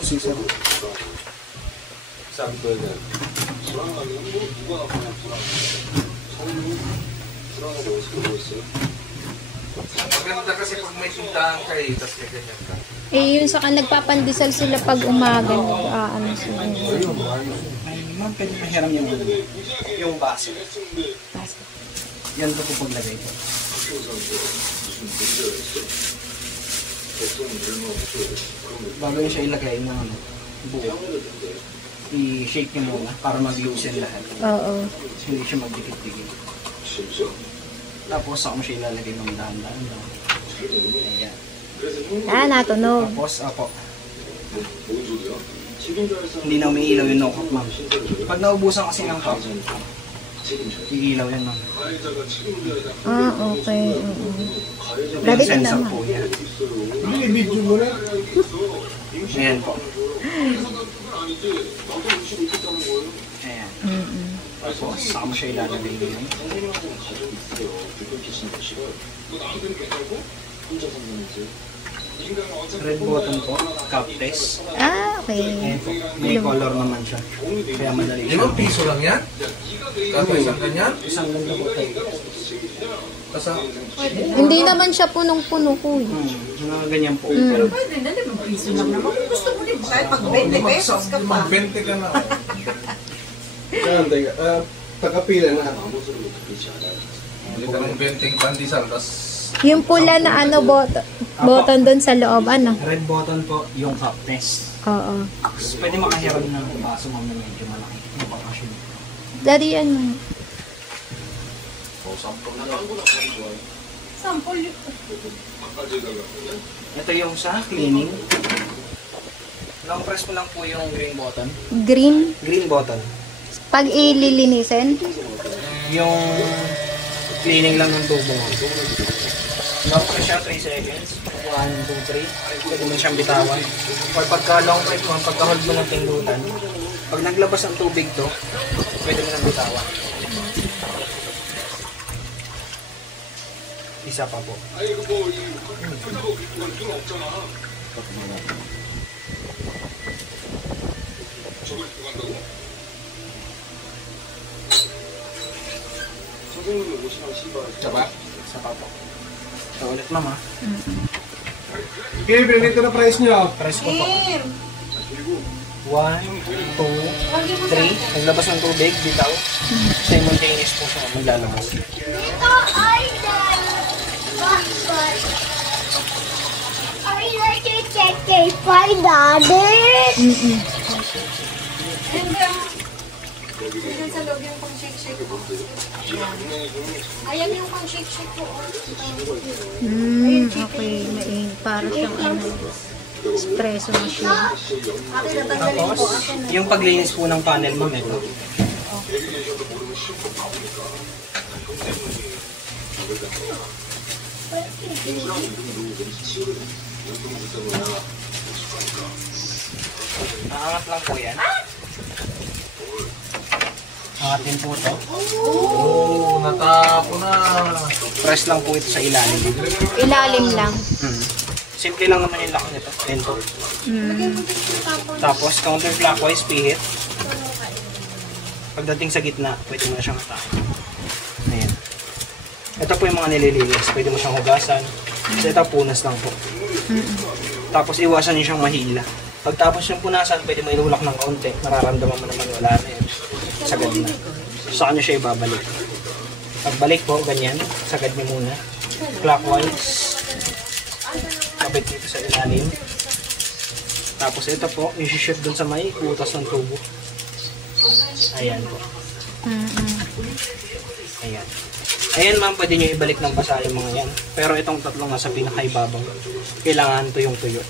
Sisir. Sample na. Maganda kasi pag may tindahan ka eh, tapos may ganyan ka. Eh, yun sa kan nagpapandesal sila pag umaga. Ano sila. Ay, ma'am, pwede mahiram yung base. Yan po paglagay ko. Bago nyo siya ilagay ng buo, i-shake nyo muna para mag-loosen lahat. Oo. Hindi siya magdikit-dikit. Tapos ako mo siya ilalagay ng dahan-dahan. Ayan. Natunog. Tapos, apo. Hindi na umiilaw yung no-cup, ma'am. Pag naubusan kasi ng cup, iilaw yan, ma'am. Okay. Dali ka naman. po yan. Video mo na. Ayan po. Ayan. Tapos, saka mo siya ilalagay yun. Red button po, cup test. Okay. Ayan po. May color naman siya. Kaya madali siya. 5 piso lang yan? Kato isang ganyan? Isang ganda po tayo. Kasi Hindi naman siya punong-puno ko. Mga ganyan po. Pero pwede na, 5 piso lang naman. Kung gusto mo din, kahit pag 20 pesos ka pa. mag-20 ka na. Takapila na. Hindi ka ng 20 pandesal, tapos Yung pula na button doon sa loob, ano? Red button po, yung cup test. Oo. Pwede makahiram ng baso mo na medyo malaki. Yung bakasyon. Daddy, ano? Sample yun. Ito yung sa cleaning. Long press mo lang po yung green button. Green? Green button. Pag ililinisin? Yung cleaning lang ng tubo mo. Long press siya, 3 seconds. 1, 2, 3. Pwede mo siyang bitawan. Pagka long press mo, pagka hold mo ng pindutan, pag naglabas ng tubig to, pwede mo nang bitawan. Isa pa po. Saba? Isa pa po. Ito ulit, mama. Okay, bilhin ko na price niyo. Press ko po. 1, 2, 3. Naglabas ng tubig, bitaw. Simultaneous po siya maglalabas. I like to check it by Daddy. Ayan sa loob yung pang-shake-shake ko. Ayan yung pang-shake-shake ko. Okay. Para siyang espresso machine. Ate, natanggalin ko. Tapos, yung paglinis po ng panel, ma'am, ito. Naangat lang po yan. Angatin po ito. Oo, natapo na. Press lang po ito sa ilalim. Ilalim lang. Simple lang naman yung lock nito. Ento. Tapos, counterclockwise, pihit. Pagdating sa gitna, pwede mo na siyang atakin. Ayan. Ito po yung mga nililinis. Pwede mo siyang hugasan. Ito, punas lang po. Tapos, iwasan nyo siyang mahila. Pagtapos yung punasan, pwede mo ilulak ng kaunti. Nararamdaman mo naman wala na yun. Sagad na. Saan nyo siya ibabalik. Pagbalik po, ganyan. Sagad nyo muna. Clockwise. Kapit dito sa ilalim. Tapos ito po, i-shift dun sa may butas ng tubo. Ayan po. Ayan. Ayan ma'am, pwede nyo ibalik ng basa yung mga yan. Pero itong tatlong nasa pinakaibabaw, kailangan tuyong-tuyo.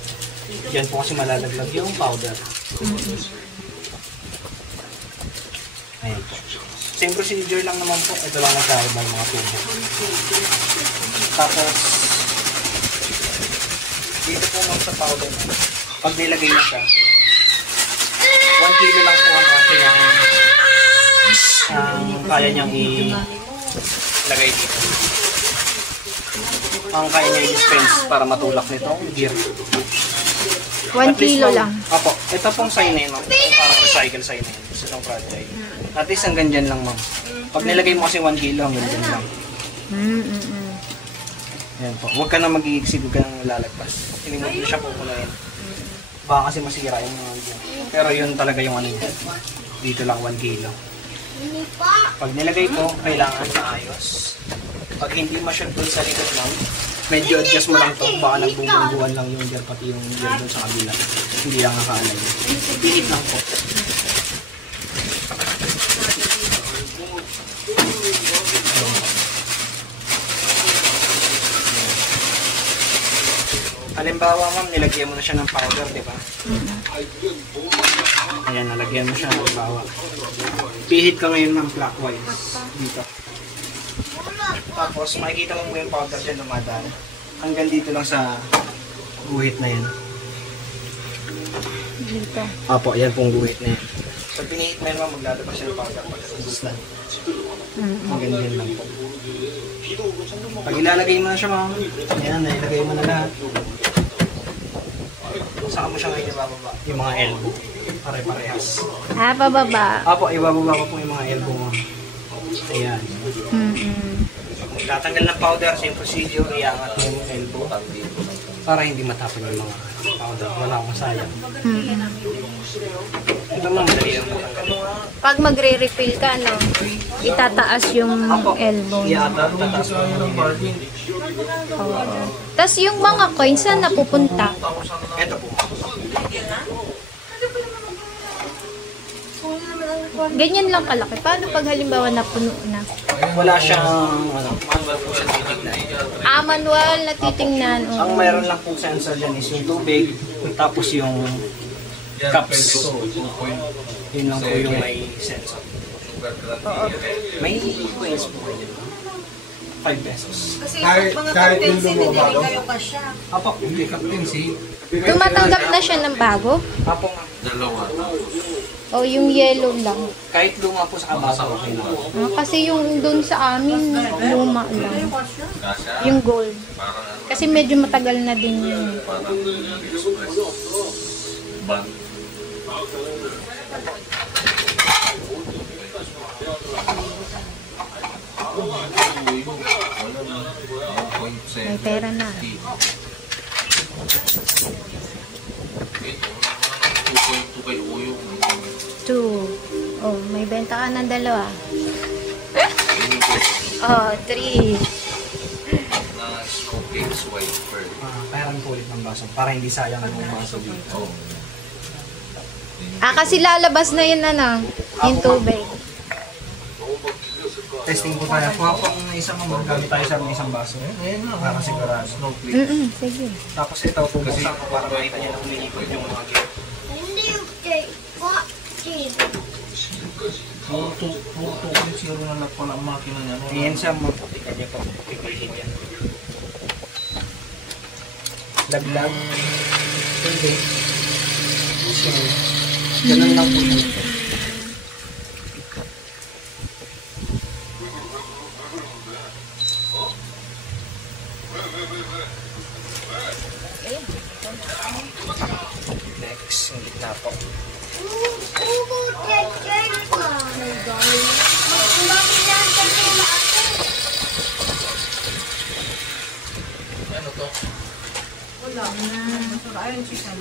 Yan po kasi malalaglag yung powder. Ayan po. Same procedure lang naman po. Ito lang nagkaiba yung mga tubo. Tapos, dito po ma'am sa powder. Pag nilagay na siya, 1 kilo lang po ang kasi ang kaya niyang ilagay dito. Ang kaya niya i-dispense para matulak nito, gear. 1 At least, kilo ma'am, lang. Apo, ito pong sign na yun, ma'am. Parang recycle sign na yun. Sa itong fragile. At least hanggang dyan lang, ma'am. Pag nilagay mo kasi 1 kilo, hanggang dyan lang. Ayan po. Huwag ka na mag-iigsig, huwag ka na lalagpas. Hindi mo siya pupunuin. Baka kasi masira yung mga dyan. Pero yun talaga yung ano yun. Dito lang 1 kilo. Pag nilagay po, kailangan maayos. Pag hindi ma-shoot doon sa likod, ma'am, medyo adjust mo lang to. Baka nagbubungguan lang yung gear, pati yung gear doon sa kabila. Hindi lang nakaalay. Pihit lang po. Halimbawa, ma'am, nilagyan mo na siya ng powder, di ba? Ayan, nalagyan mo siya ng halimbawa. Pihit ka ngayon, ma'am, clockwise. Dito. Tapos, makikita mo yung powder dyan dumadaan. Hanggang dito lang sa guhit na yan. Dito. Apo, yan pong guhit na yan. Pag pinihit mo yan, ma'am, maglalabas siya ng powder pagkatapos na. Hanggang dyan lang po. Pag ilalagay mo na siya, ma'am, ayan, nailagay mo na lahat. Saka mo siya ngayon ibababa, yung mga elbow. Pare-parehas. Pababa. Apo, ibababa ko po yung mga elbow mo. Ayan. Tatanggal ng powder, same procedure, iangat mo yung elbow para hindi matapon yung mga powder. Wala akong sayang. Ito lang, madali lang matanggal. Pag magre-refill ka, no, itataas yung elbow. Tataas mo yung elbow. Tapos yung mga coins, saan napupunta? Ito po. Ganyan lang kalaki. Paano pag halimbawa napuno na? Wala siyang manual po siya titignan. Manual na titingnan. Ang mayroon lang po sensor dyan is yung tubig, tapos yung cups. Yun lang po yung may sensor. May coins po kayo. 5 pesos. Kasi Kahit- mga kahit yung captaincy, hindi lumabago? rin kayo kasya. Apo, Hindi captaincy. Tumatanggap na siya ng bago? apo nga. Dalawa. O yung yellow lang? Kahit luma po sa kabago, okay na. Kasi yung doon sa amin, luma lang. Yung gold. Kasi medyo matagal na din yun. Parang express. Ban. May pera na. 2.2 kay Uyo. 2. Oh, may benta ka ng dalawa. Oh, 3. Na smoking swiper. Kaya po ulit ng baso, para hindi sayang ang baso dito. Oh. Kasi lalabas na yun, ano, yung tubig. Testing po tayo. Kuha po ang isang magagamit tayo sa isang baso. Ayun na. Para sigurado. Snowflake. Sige. Tapos ito, bubuksan ko para makita niya na umiikot yung mga gear. Hindi okay. What? Puro 2.0 na lang pala ang makina niya. no? Ayan siya, maputika niya po. Pipilihin yan. Laglag. Hindi. So, ganun lang po yun. Next, hindi na po. Ano to? Wala. Ayun, chicken.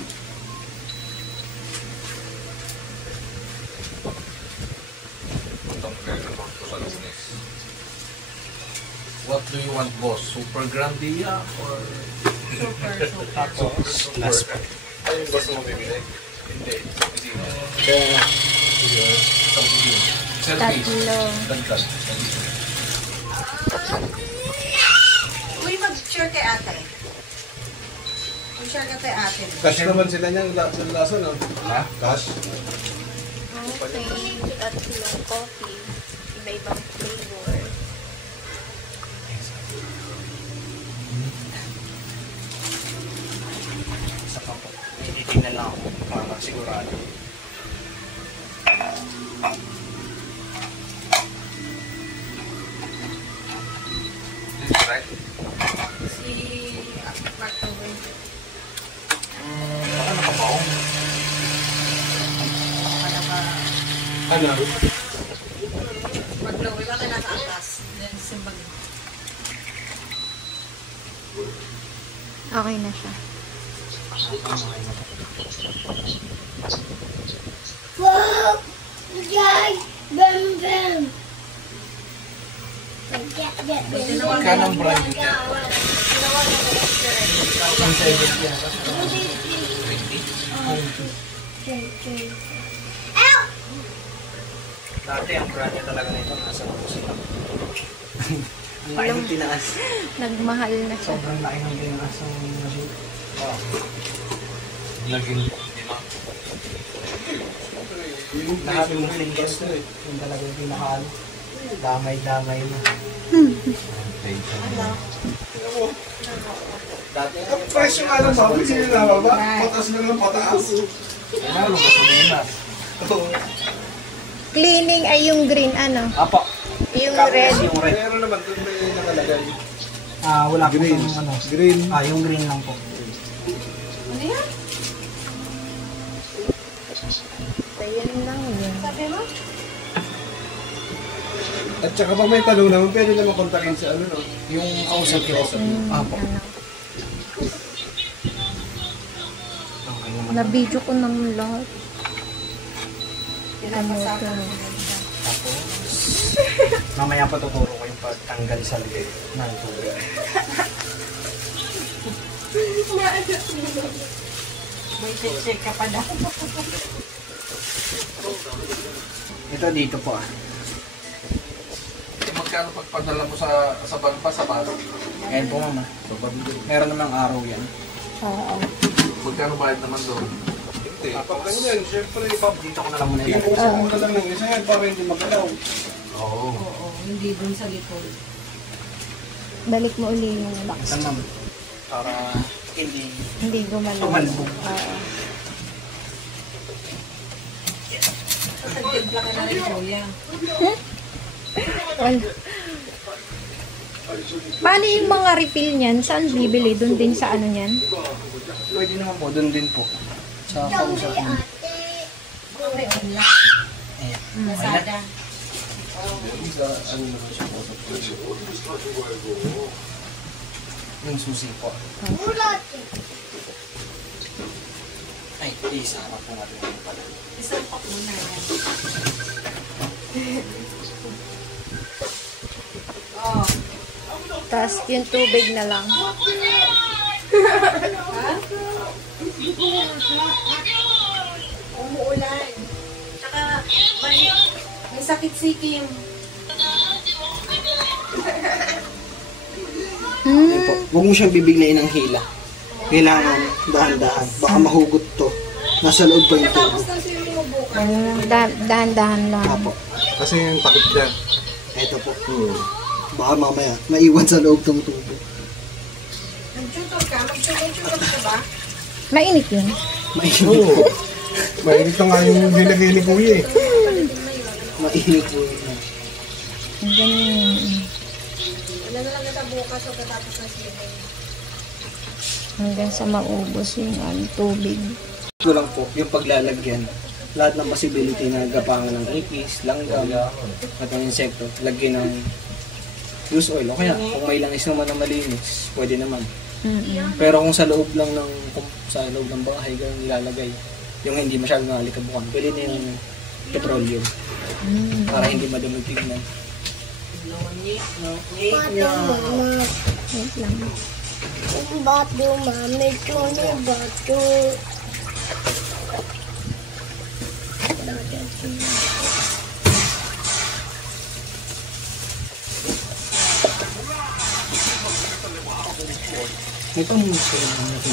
Itong pwede to sa business. What do you want, boss? Super Grandia or Tapos, last po. ayun boss mo bibili? Hindi. Sino? Service. Tatlo. Dagdag. Uy, mag-share kay ate. Mag-share ka kay ate. Cash naman sila niyan, lasa no? Ha? Cash? Okay. Tatlong coffee. Iba-ibang flavor. Isa pa po. Tinitingnan lang ako para sigurado. This is right. Si Mark Tobin. Baka nakabawa Ano? Pag lower ka nasa atas. Then simbag. Okay na siya. Wow! Guys! Bam bam! Magkano ang brand nito? Dati ang brand niya talaga nito nasa Rosita. Ang laki ng tinaas. Nagmahal na siya. Sobrang laki ng tinaas ng machine. Wow. Laging Lahat ng fingers ko eh. Yung talaga yung pinakalo. Damay-damay na. Dati Ang presyo nga lang ba? Sino na ba? Pataas na lang pataas. Kaya na, sabihin na. Cleaning ay yung green, ano? Apo. Yung Kapos red. yung red. Pero naman, doon may nakalagay. Wala po Green. yung ano. Green. Yung green lang po. Ano yan? Ayan lang yun. Sabi mo? At saka pag may tanong naman, pwede naman kontakin sa ano, no? Yung kausap ko. Apo. Ano? Okay naman. Na-video ko naman lahat. Pinapasakan. Tapos, mamaya pa tuturo ko yung pagtanggal sa liit ng tubig. May check ka pa daw. Ito dito po magkano pagpadala mo sa banpa sa baro? Ayan po mama. Meron namang araw yan. Oo. Magkano bayad naman doon? Hindi. Pag ganyan, syempre, Dito ko na lang muna ilagay. ipuusap mo na lang ng isa yan para hindi magalaw. Oo. Oo, hindi dun sa likod. Balik mo uli yung box. Ito mama. Para Hindi gumalaw. Tumalbog. Oo. Tagtimpla ka na rin, kuya. Well, paano yung mga refill niyan? Saan bibili? Doon din sa ano niyan? pwede naman po. Doon din po. Sa kausap mo. Okay, online. Ayan. Lazada. Yung susi po. Ay, isama po natin yung pala. Isang pak muna yan. Oh. Tapos yung tubig na lang. Umuulan. Tsaka may sakit si Kim. Ayan po. Huwag mo siyang bibiglayin ng hila. Kailangan dahan-dahan. Baka mahugot to. Nasa loob pa yung tubo. Tapos na swimming mo bukas. Dahan-dahan lang. Apo. Kasi yung takip dyan. Ito po. Baka mamaya maiwan sa loob ng tubo. Nag-tutor ka? Mag-tutor ka ba? Mainit yun. Mainit Oo. po. Mainit na nga yung ginagay ni Kuya eh. Mainit po yun. Hanggang, Wala na lang kita bukas o katapos na swimming. hanggang sa maubos yung tubig. Ito lang po, yung paglalagyan. Lahat ng possibility na gapangan ng ipis, langgam, at ng insekto, lagyan ng loose oil. O kaya, kung may langis naman na malinis, pwede naman. Pero kung sa loob lang ng bahay, ganun nilalagay, yung hindi masyadong nalikabukan, pwede na yung petroleum. Para hindi madumi tignan. Wait lang. Batu, mami, tuni, batu. Ito ang sila.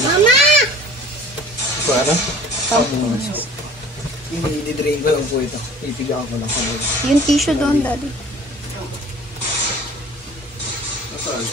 Mama! Para? I-drain ko lang po ito. Ipigaan ko lang sa loob. Yung tissue doon, daddy. Nasaan?